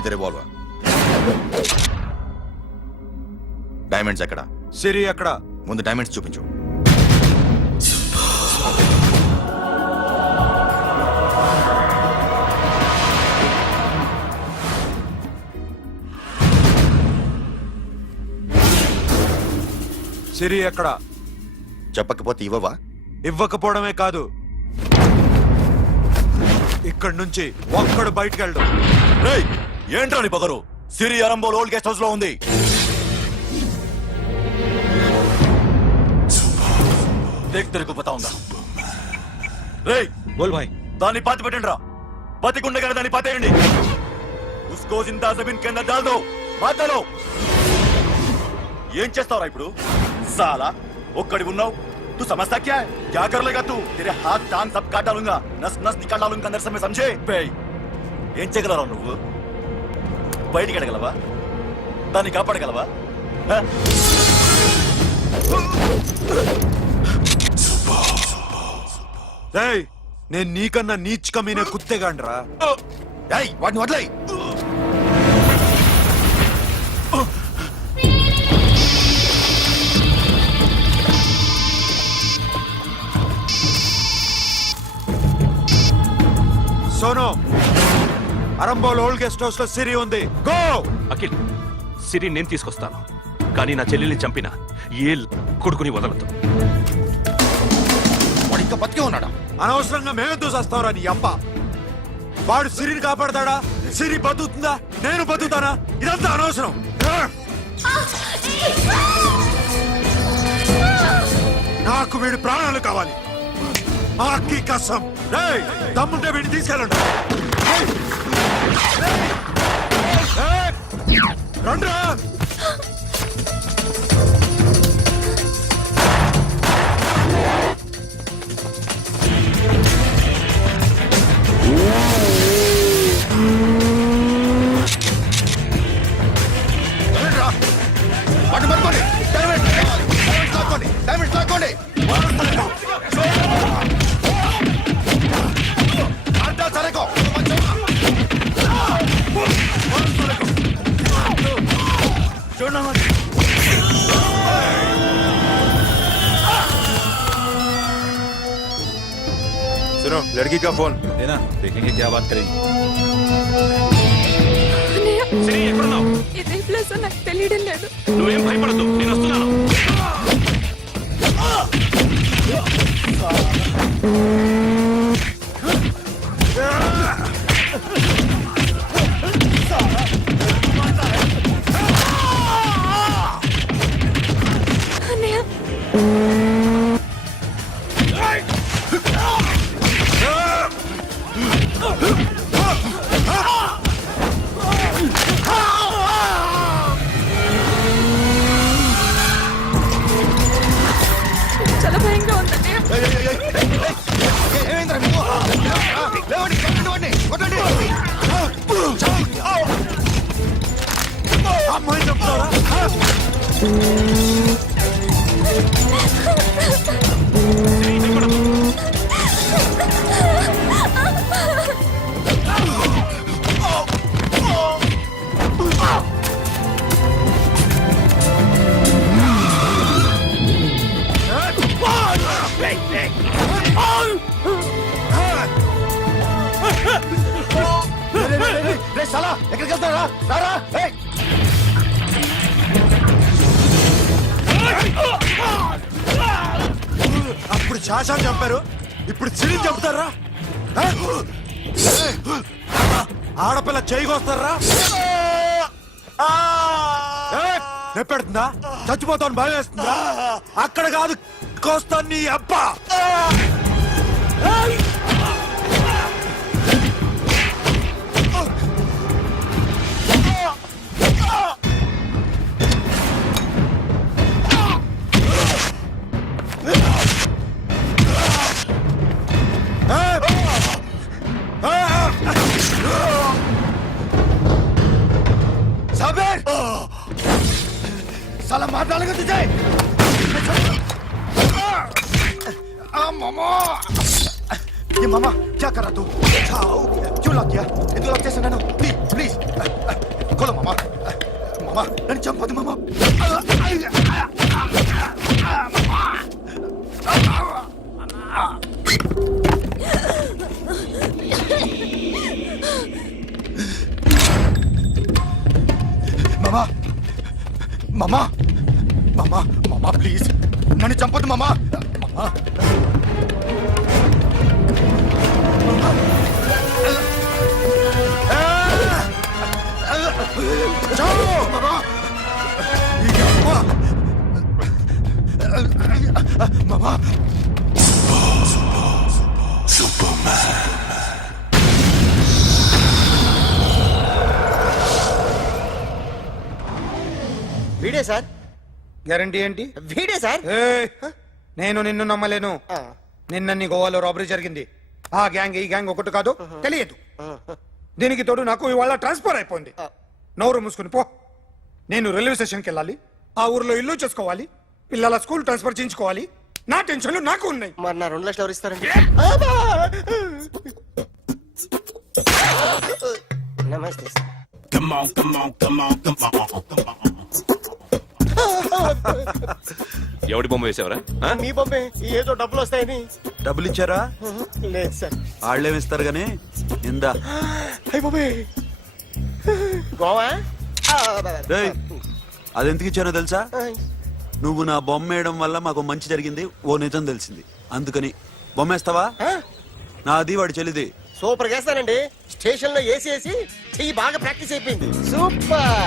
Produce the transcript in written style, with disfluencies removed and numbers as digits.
Me the revolver. Diamonds ఎక్కడ? సిరి ఎక్కడ? ముందు డైమండ్స్ చూపించు. సిరి ఎక్కడ? చెప్పకపోతే ఇవ్వవా? ఇవ్వకపోవడమే కాదు, ఇక్కడి నుంచి ఒక్కడు బయటకు వెళ్ళడు. ఏంట్రా నీ పొగరు? సిరి అరంబోల్ ఓల్డ్ గెస్ట్ హౌస్ లో ఉంది. తెరుకుపోతా ఉందా? రేయ్ బోల్ భాయ్, దాన్ని పాతి పెట్టండి రా. బతికుండగానే దాన్ని పాతేయండి. ఉస్కో జిందా జమీన్ కింద డాల్ దో. మాటలో ఏం చేస్తావురా ఇప్పుడు? సాలా ఒక్కడి ఉన్నావు. तू समझता क्या है? क्या कर लेगा तू? तेरे हाथ टांग सब काट डालूंगा, नस नस निकाल डालूंगा अंदर से, मैं समझे? ఏం చేయగలరా నువ్వు? బయటికి ఎడగలవా? దాన్ని కాపాడగలవా? నేను నీకన్నా నీచ్ కమీనే కుత్తేగాండ్రా. వాటిని వదిలే. Sono, Arambol old guest house లో సిరి ఉంది. గో. అఖిల్, సిరి నేను తీసుకొస్తాను, కానీ నా చెల్లెల్ని చంపిన ఏ కొడుకుని వదలదు. వాడు ఇంకా బతికే ఉన్నాడా? అనవసరంగా మేమెందుకు చేస్తావురా నీ అబ్బ? వాడు సిరిని కాపాడతాడా? సిరి బతుకుతుందా? నేను బతుకుతానా? ఇదంతా అనవసరం. నాకు వీడి ప్రాణాలు కావాలి. ఆకి కసం. దమ్ముంటే వీడిని తీసుకెళ్ళండి. రండ్రా. सुनो, लड़की का फोन देना, देखेंगे क्या बात करेंगे. సిరి, ఎక్కడున్నావు? ఇదే ప్లేస్ నాకు తెలియడం లేదు. నువ్వేం భయపడద్దు, నేను వస్తున్నాను. చాలా భయంగా ఉందండి. అమ్మాయి చెప్తారా? ఎక్కడికి వెళ్తారా? రారా. అప్పుడు శాశాన్ని చంపారు, ఇప్పుడు సిరిని చంపుతారా? ఆడపిల్ల చేయకొస్తారా? నెప్పెడుతుందా? చచ్చిపోతాను భయం వేస్తుందా? అక్కడ కాదు, కోస్తాను నీ అబ్బా. साला मार डालेगा तुझे. मामा ये मामा क्या कर रहा तू जाओ क्यों लॉक किया ఎందుకు లాక్ చేశాను నేను ప్లీజ్ खोलो मामा मामा నన్ను చంపొద్దు మామా మామా మామా మామా మామా ప్లీజ్ నన్ను చంపొద్దు మామా మామా जाओ मामा मामा వీడే సార్ గ్యారంటీ ఏంటి? వీడే సార్ ఏయ్, నేను నిన్ను నమ్మలేను. నిన్న నీ గోవాలో రాబరీ జరిగింది. ఆ గ్యాంగ్ ఈ గ్యాంగ్ ఒకటి కాదు, తెలియదు. దీనికి తోడు నాకు ఇవాళ ట్రాన్స్ఫర్ అయిపోయింది. నోరు మూసుకుని పో. నేను రైల్వే స్టేషన్కి వెళ్ళాలి, ఆ ఊర్లో ఇల్లు చేసుకోవాలి, పిల్లల స్కూల్ ట్రాన్స్ఫర్ చేయించుకోవాలి. నా టెన్షన్లు నాకు ఉన్నాయి. మరి నా 2 లక్షలు ఎవరు ఇస్తారండి? నమస్తే సార్. ఎవడి బొమ్మ వేసావరా మీ బొమ్మే ఏదో డబ్బులు వస్తాయని. డబ్బులు ఇచ్చారా? లేదు సార్. వాళ్ళేమిస్తారు గానీ ఇందా. అయ్య బాబే గోవా. అదెందుకు ఇచ్చానో తెలుసా? నువ్వు నా బొమ్మ వేయడం వల్ల మాకు మంచి జరిగింది, ఓ నిజం తెలిసింది. అందుకని బొమ్మేస్తావా? నాది వాడి చెల్లిది. సూపర్ చేస్తానండి. స్టేషన్ లో ఏసీ చెయ్యి బాగా ప్రాక్టీస్ అయిపోయింది. సూపర్.